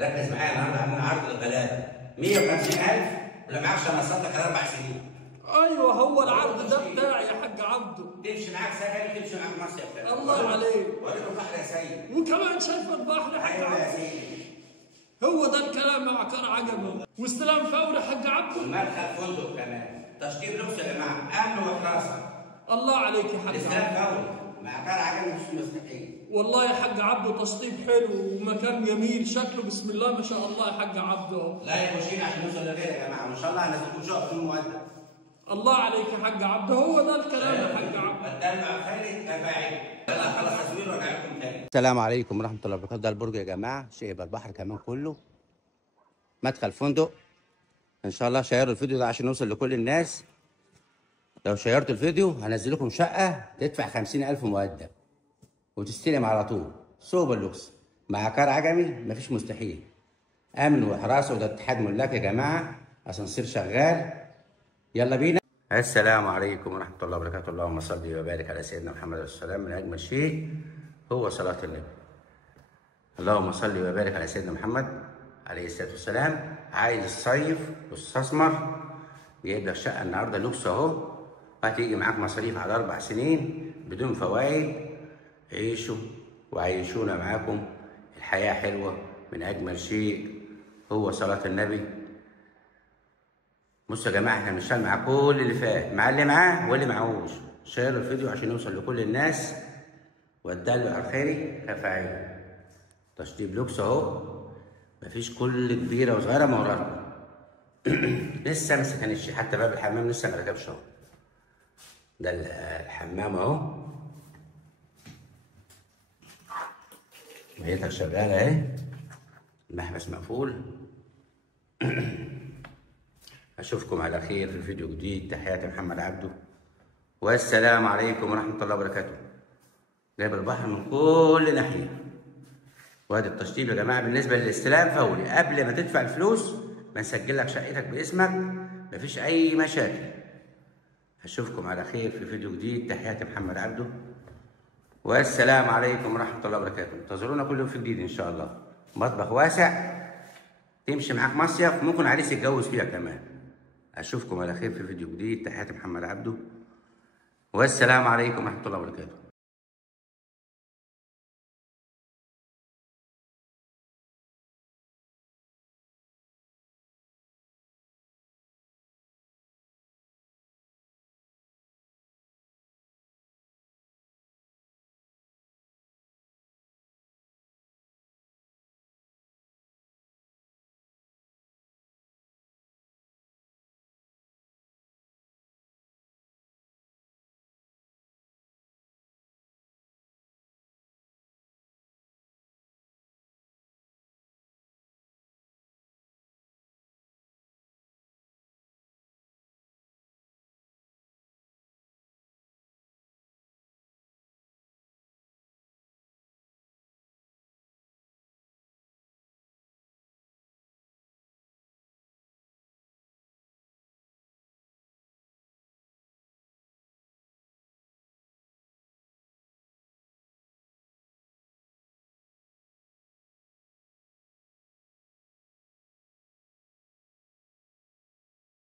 ركز معايا النهارده، عاملين عرض للغلابه 150,000 ولا معاك شنصات لك 4 سنين. ايوه هو العرض ده بتاعي يا حاج عبده. تمشي معاك سكن وتمشي معاك مصيف. الله عليك. وريك البحر يا سيد. وكمان شايف البحر يا حاج ايوه يا عبده. سيدي. هو ده الكلام يا عكار عجبه. واستلام فوري يا حاج عبده. ومدخل فندق كمان. تشطيب لوكس يا جماعه، امن وحراسه. الله عليك يا حاج استلام عبده. فوري. مع عكار عجبه مش مستحيل. والله يا حاج عبده تشطيب حلو ومكان جميل شكله بسم الله ما شاء الله يا حاج عبده. لا يخشين عشان نوصل لغير يا جماعه، وان شاء الله هنزلكم شقق في المؤدب. الله عليك يا حاج عبده، هو ده الكلام يا حاج عبده. الدلع خالد كفاعل. يلا خلاص تصوير وارجع لكم تاني. السلام عليكم ورحمه الله وبركاته. ده البرج يا جماعه، شقق البحر كمان كله. مدخل فندق. ان شاء الله شيروا الفيديو ده عشان نوصل لكل الناس. لو شيرتوا الفيديو هنزل لكم شقه تدفع 50,000 مقدم وتستلم على طول. سوبر لوكس مع كار عجمي، مفيش مستحيل. امن وحراسه، وده اتحاد ملاك يا جماعه، اسانسير شغال. يلا بينا. السلام عليكم ورحمه الله وبركاته. اللهم صل وبارك على سيدنا محمد عليه السلام. من اجمل شيء هو صلاه النبي. اللهم صل وبارك على سيدنا محمد عليه الصلاه والسلام. عايز الصيف واستثمر، جايب لك شقه النهارده لوكس اهو، وهتيجي معاك مصاريف على 4 سنين بدون فوائد. عيشوا وعيشونا معاكم. الحياه حلوه، من اجمل شيء هو صلاه النبي. بصوا يا جماعه، احنا بنشتغل مع كل اللي فات، مع اللي معاه واللي معهوش. شيروا الفيديو عشان يوصل لكل الناس. والدلع الخيري كفاعل. تشطيب لوكس اهو، مفيش كل كبيره وصغيره موراكم. لسه ما سكنتش، حتى باب الحمام لسه ما ركبش اهو. ده الحمام اهو، ميتك شغاله اهي، المحبس مقفول. اشوفكم على خير في فيديو جديد. تحياتي محمد عبده، والسلام عليكم ورحمه الله وبركاته. جايب البحر من كل ناحيه. وادي التشطيب يا جماعه. بالنسبه للاستلام فوري، قبل ما تدفع الفلوس بنسجل لك شقتك باسمك، مفيش اي مشاكل. اشوفكم على خير في فيديو جديد. تحياتي محمد عبده، والسلام عليكم ورحمه الله وبركاته. انتظرونا كل يوم في جديد ان شاء الله. مطبخ واسع، تمشي معاك مصيف، ممكن عريس يتجوز فيها كمان. اشوفكم على خير في فيديو جديد. تحياتي محمد عبده، والسلام عليكم ورحمه الله وبركاته.